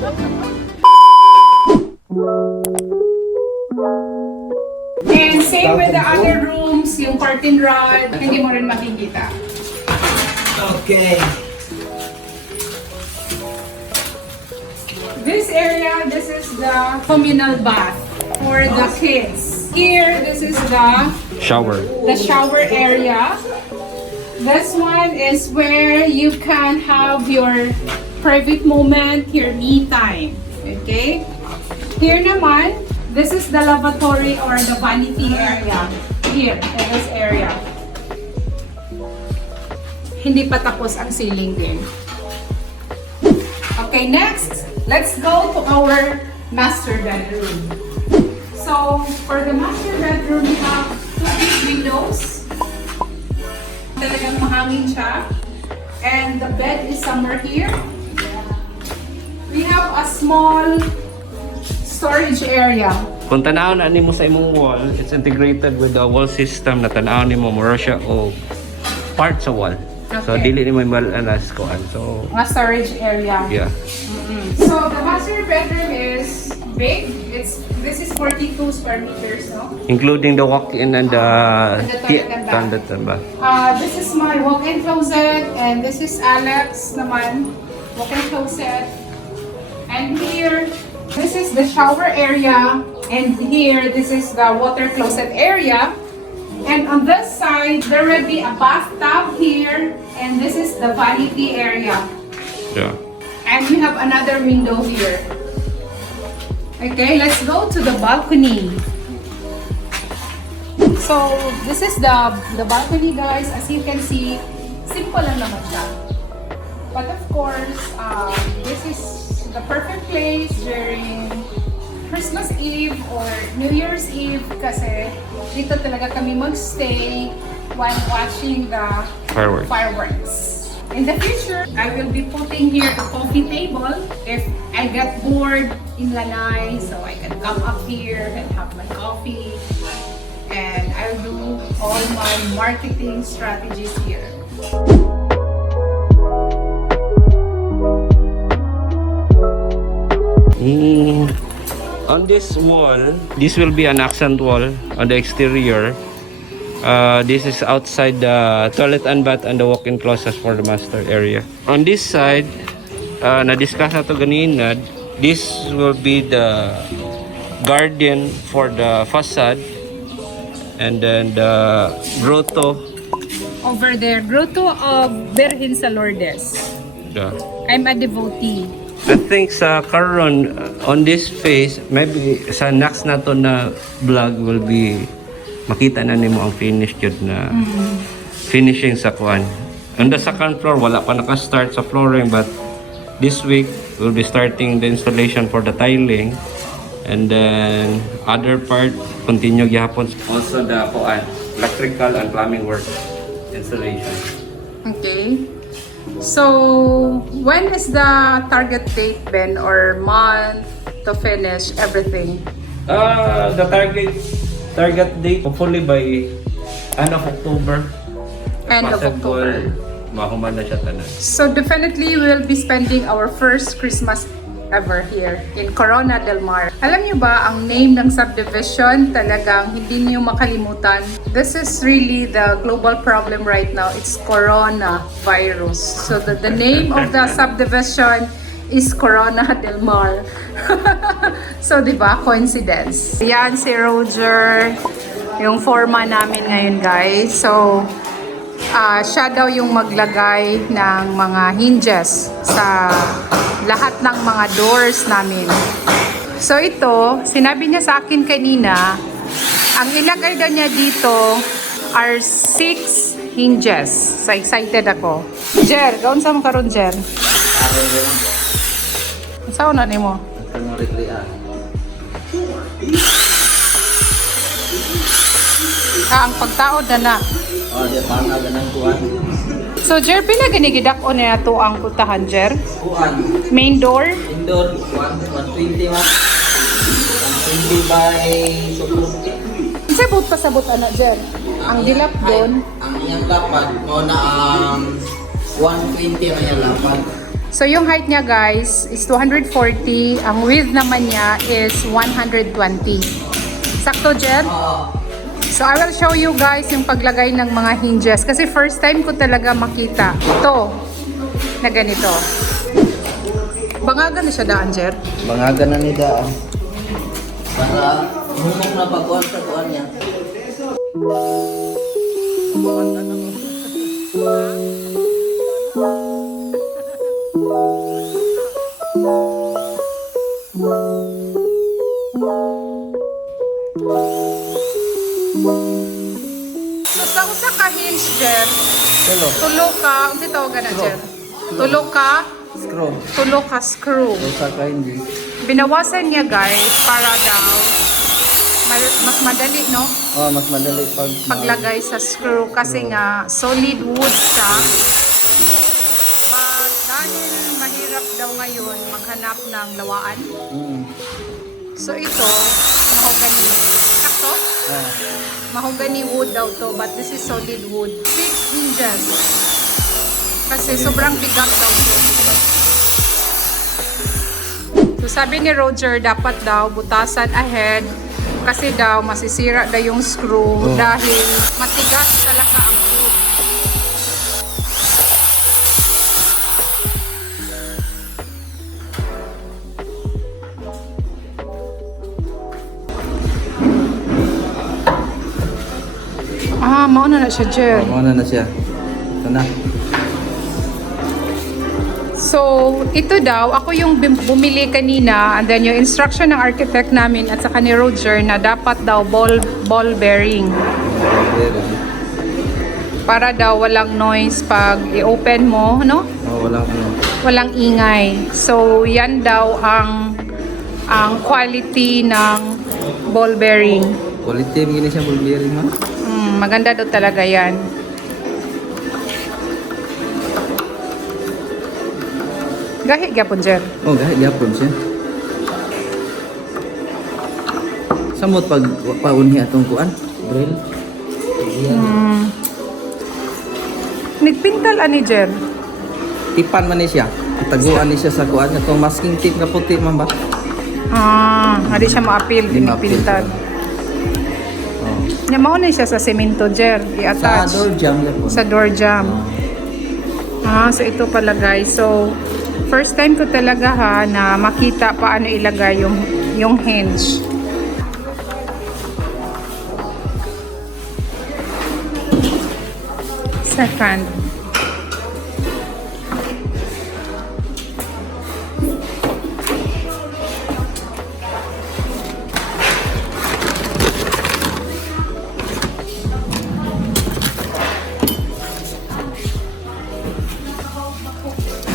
And same with the other rooms, yung curtain rod, hindi mo rin makikita. Okay. This area, this is the communal bath for the kids. Here, this is the Shower. shower area. This one is where you can have your private moment, your me time. Okay? Here naman, this is the lavatory or the vanity area. Here, in this area. Hindi pa tapos ang ceiling din. Okay, next, let's go to our master bedroom. So, for the master bedroom, we have two big windows. Talagang mahangin siya. And the bed is somewhere here. We have a small storage area. Kung tanaw na mo sa imong wall, it's integrated with the wall system na tanaw ni mo mura siya o part sa wall. So Okay. dili ni mo malalas koan. So A storage area. yeah. So, the master bedroom is big. This is 42 square meters, no? Including the walk-in and the toilet and bath. toilet and bath. This is my walk-in closet, and this is Alex naman, walk-in closet. And here, this is the shower area, and here, this is the water closet area. And on this side, there will be a bathtub here, and this is the vanity area. Yeah. And we have another window here. Okay, let's go to the balcony. So, this is the balcony, guys. As you can see, simple lang naman siya. But of course, this is the perfect place during Christmas Eve or New Year's Eve kasi dito talaga kami magstay while watching the fireworks. In the future, I will be putting here a coffee table if I get bored in Lanai, so I can come up here and have my coffee. And I'll do all my marketing strategies here. On this wall, this will be an accent wall on the exterior. This is outside the toilet and bath and the walk-in closet for the master area. On this side, na-discuss na to ganina, this will be the garden for the facade, and then the grotto. Over there, Grotto of Virgen sa Lourdes. Yeah. I'm a devotee. I think sa karon on this phase, maybe sa next na to na vlog will be makita na nimo ang finished yun na finishing sa kuan. On the second floor, wala pa naka-start sa flooring, but this week we'll be starting the installation for the tiling, and then other part continue gyapon. Also the kuan, electrical and plumbing work installation. Okay. So, when is the target date, Ben, or month to finish everything? The target date hopefully by end of October. End of October. Mahuman na siya tanan. So, definitely we'll be spending our first Christmas ever here in Corona del Mar. Alam niyo ba, ang name ng subdivision talagang hindi niyo makalimutan. This is really the global problem right now. It's coronavirus. So the name of the subdivision is Corona del Mar. So, di ba? Coincidence. Yan si Roger, yung foreman namin ngayon, guys. So, siya daw yung maglagay ng mga hinges sa lahat ng mga doors namin. So ito, sinabi niya sa akin kanina, ang ilagay daw niya dito are 6 hinges. So excited ako. Jer, gaon sa mo karon, Jer? Saan na nimo? Ang pagtaod na na. Oh, di pa na ganang kuan. So, Jer, pila ginigidak-o niya ito ang putahan, Jer? Kuan. Main door? Indoor 120 man. 120 by 240. Sabot pa sabot, ana, Jer? Ang dilap doon? Ang iyang lapad mo na ang 120 na iyang lapad. So yung height niya guys is 240. Ang width naman niya is 120. Sakto, Jen? So I will show you guys yung paglagay ng mga hinges. Kasi first time ko talaga makita ito na ganito. Bangagan na siya daan, Jer? Bangagan na ni daan. Para humong na pagkuhan sa kuhan niya. So sa usa ka hinge, Jer, Tulo. tulo ka, ang titawagan na, Jer? Tulo ka, Screw. tulo ka screw. Usa ka hindi. Binawasan niya guys para daw mas madali, no? Oh, mas madali Paglagay sa screw kasi nga solid wood siya. But dahil mahirap daw ngayon maghanap ng lawaan. So ito, mahogany. Sakto? Mahogany wood daw to, but this is solid wood. 6 hinges. Kasi sobrang bigat daw to. So sabi ni Roger, dapat daw butasan ahead kasi daw masisira daw yung screw dahil matigas talaga ang wood. Mauna na siya, Jer. Mauna na siya. Ito na. So, ito daw, ako yung bumili kanina, and then yung instruction ng architect namin at saka ni Roger na dapat daw ball bearing. Para daw walang noise pag i-open mo, no? Oh, walang ano. Walang ingay. So, yan daw ang quality ng ball bearing. Quality begini siya ball bearing, ha? Maganda daw talaga yan. Gahi gyapon, Jer. Oh, gahit gyapon siya. Samot pag paunhi atong kuan, drill. Nagpintal ani, Jer. Tipan man ni siya. Taguan ni siya sa kuan atong masking tip na puti man ba? Hindi siya ma-appeal, Di ma-appeal pinipintal. Oh. Nya mao na siya sa semento, Jer, Sa i-attach door jam gyapon. sa door jamb. So ito pala guys. So first time ko talaga na makita paano ilagay yung hinge. Second.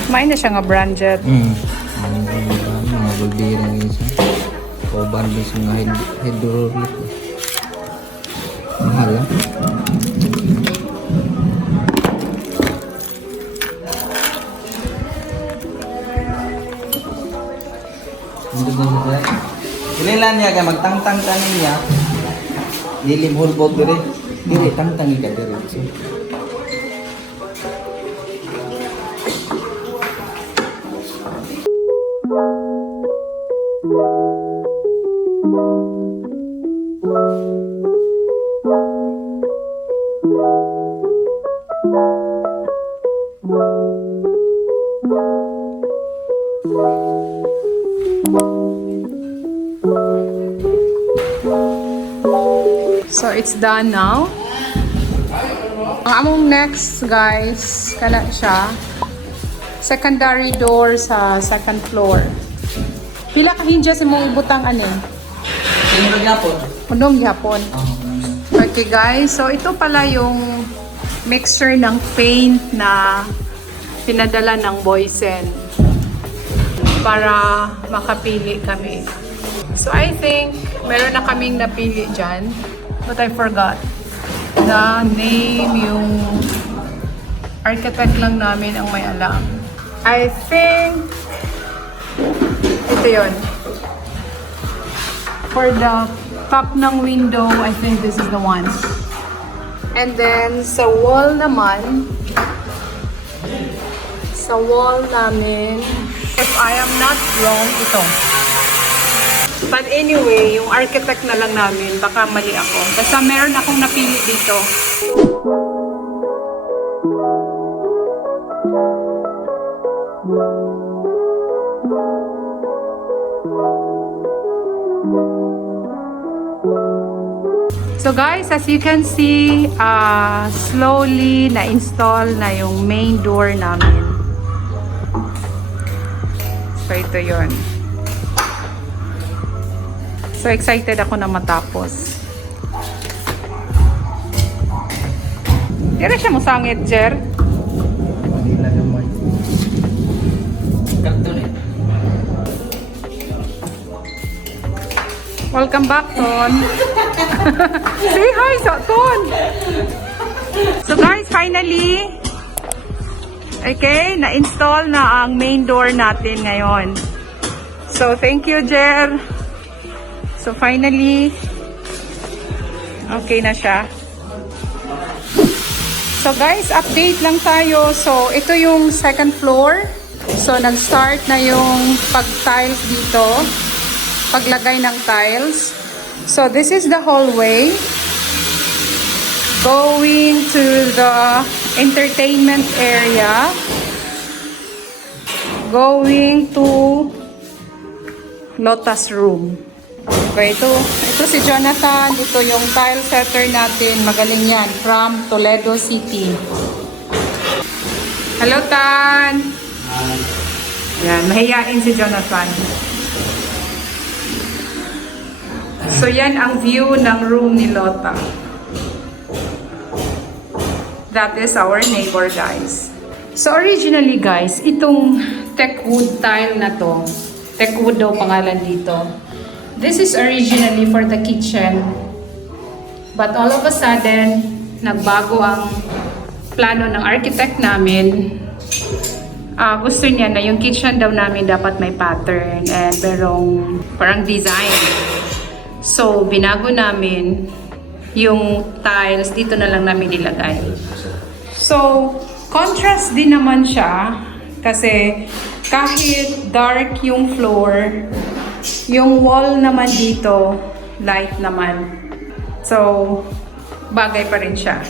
Main na siya nga branded. Mga bulbira ni siya. Kauban din sa mga hydraulic. Mahal ah. Kailan niya ka magtangtang tanin niya. Dilim hulbog dire. Dire tangtang ka dire. So it's done now. Ang among next guys, kana siya. Secondary door sa second floor. Pila ka hinges imong ibutang ani? Sino gyapon? Unong gihapon. Okay guys, so ito pala yung mixture ng paint na pinadala ng Boysen para makapili kami. So I think meron na kaming napili dyan, but I forgot the name. Yung architect lang namin ang may alam. I think ito yun. For the top ng window, I think this is the one. And then sa wall naman, sa wall namin. If I am not wrong, ito. But anyway, yung architect na lang namin, baka mali ako. Basta meron akong napili dito. So guys, as you can see, slowly na-install na yung main door namin. So ito yun. So excited ako na matapos. Tira siya mo sangit, Jer. Manila naman. Karton eh. Welcome back, Ton. Say hi, Ton. So guys, finally, okay, na-install na ang main door natin ngayon. So thank you, Jer. So finally, okay na siya. So guys, update lang tayo. So ito yung second floor. So nag-start na yung pag-tiles dito. Paglagay ng tiles. So this is the hallway going to the entertainment area, going to Lotus room. Okay, ito si Jonathan, ito yung tile setter natin, magaling yan, from Toledo City. Hello, Tan! Yan, mahiyain si Jonathan. So yan ang view ng room ni Lota. That is our neighbor, guys. So originally, guys, itong teakwood tile na to, teakwood daw pangalan dito. This is originally for the kitchen. But all of a sudden, nagbago ang plano ng architect namin. Gusto niya na yung kitchen daw namin dapat may pattern and merong parang design. So, binago namin yung tiles, dito na lang namin nilagay. So, contrast din naman siya kasi kahit dark yung floor, yung wall naman dito, light naman. So, bagay pa rin siya.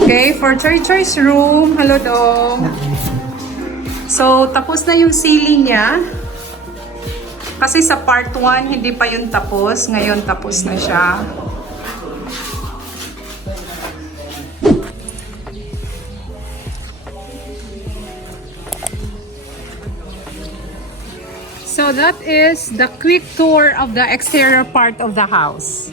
Okay, for choice room, hello dong. So, tapos na yung ceiling niya. Kasi sa part 1, hindi pa yun tapos. Ngayon, tapos na siya. So, that is the quick tour of the exterior part of the house.